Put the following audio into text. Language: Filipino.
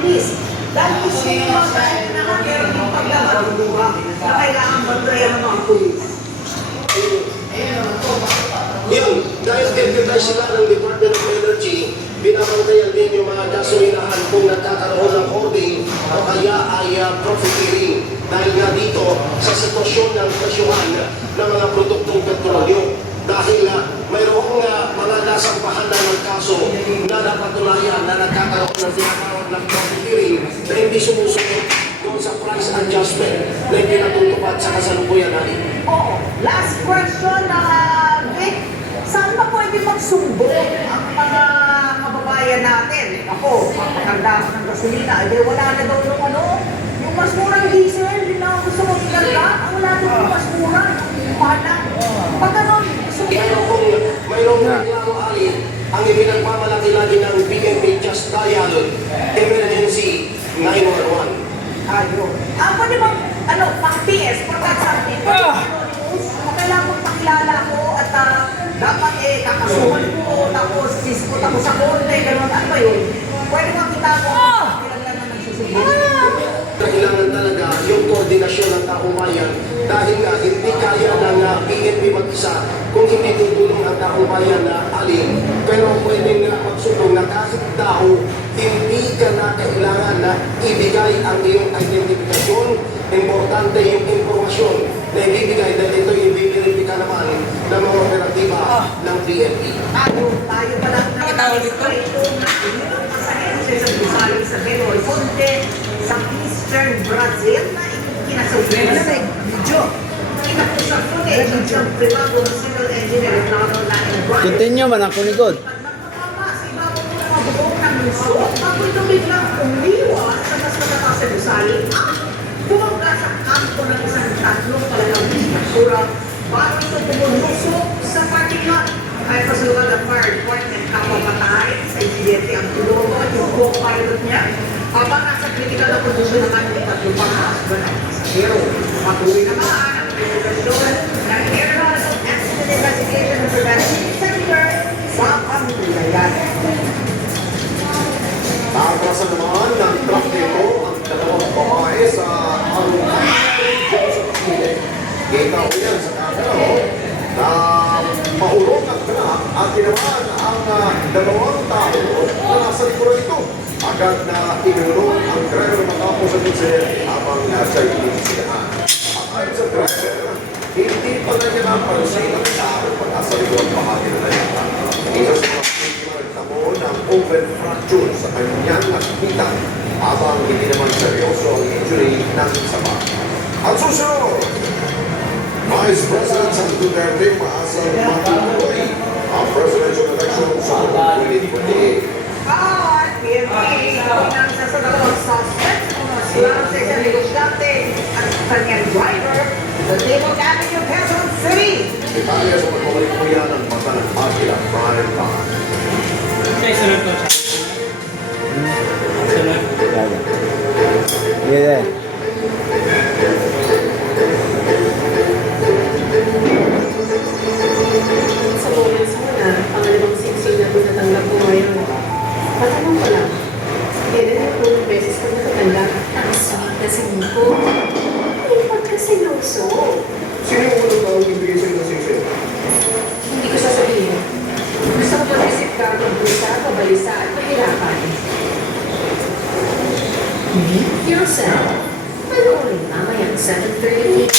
pulis. Dahil gusto nyo dahil nakakirang yung paglaban ng buha na kailangan bandayan ng mga pulis. Yun, dahil deputize sila ng Department of Energy, binabantayan din yung mga gasolinahan kung nagkakaroon ng hoarding o kaya ay profiteering. Dahil nga dito sa sitwasyon ng presyuhan ng mga produktong petrolyo. Dahil mayroong mga nasampahan na ng kaso na napatunayan na nagkakaroon ng tinatawag ng profiteering na hindi sumusunod doon sa price adjustment na pinatutupad sa kasalukuyan natin. Oo. Last question na Vic. Saan ba pwede magsumbong ang mga kababayan natin? Ako, magpakanda ako ng gasolina. Eh, wala na daw yung yung mas murang diesel, hindi na ako gusto mo ikanda. Ang wala na yung mas mura, yung mahal na. Pag ganon, gusto mo mayroong reklamo ali ang ipinagmamalaki lagi ng PNP Just Dial Emergency 911. Ayun. Pwede bang, pang-PS, pagkaksabi, na kailangan mong pakilala ko at dapat kakasuhan ko, tapos siskot ako sa korte, gano'n, ano ba yun? Pwede bang kita ko, ilang lang na nagsusunod? Kailangan talaga yung koordinasyon ng taong bayan dahil nga hindi kaya ng PNP mag-isa kung hindi tutulong ang taong bayan na alin. Pero pwede nga magsulong na kahit tao, hindi ka na kailangan na ibigay ang iyong identifikasyon. Importante yung informasyon na ibibigay dahil ito yung bibiripika naman ng mga operatiba ng PNP. Tayo pa lang na kitawal dito. Yung pasahero sa Busalig sa Belo Horizonte, sa Eastern Brazil na kinasagyan na video. Kinapusap ko ng privado civil engineer at nakakalain. Continue man ako ni God. Nagpapama sa ibabaw ng mga bubong ng muso, ako'y biglang umiwa sa mas matataas sa Busalig. Bumangga sa kampo ng isang tatlong talagang basura bago ito bumulusok sa parking lot. Ay pasukan ng fire department kapapatay sa insidente ang tulogo at yung co-pilot niya. Habang nasa critical na kondisyon ng ating tatlong pangkasban ng pasahero. Patuloy naman ang investigasyon ng Aeronautical Accident Investigation and Prevention Center sa Pangulayan. Taatrasan naman ng trapiko ang dalawang babae sa Arungan sa Pagkile. Kita ko yan sa kamera na mahulog ang anak at tinamaan ang dalawang tao na nasa likuran ito. Agad na inulong ang driver matapos ang incident habang nasa inisisigahan. At ayon sa driver, hindi pa na niya napansin ang tao nasa likuran bahagi ng layata. Isa sa nagtamo ng open fracture sa kanyang nakikita habang hindi naman seryoso ang injury ng sama. At susunod, Vice President Sara Duterte maasang matutuloy ang presidential election sa 2028. PNP, pinansa sa dalawang suspect, sila sa isang negosyante at kanyang driver sa Timog Avenue, Quezon City. Detalye sa pagpapalik po yan ang mata ng Agila Prime Time. Okay, sunod ko. Sunod. Yeah. Sa moments mo na, pangalawang siksing na natanggap mo ngayon. Patanong ko lang, kailan yung unang beses ka natatanda? Ang sweet kasi ko. Hindi pagkasiloso. Sino yung unang taong ibigay sa'yo ng singsing? Hindi ko sasabihin. Gusto ko mag-isip ka, magbusa, pabalisa, at pahirapan. Meet yourself. Panoorin mamaya 7:30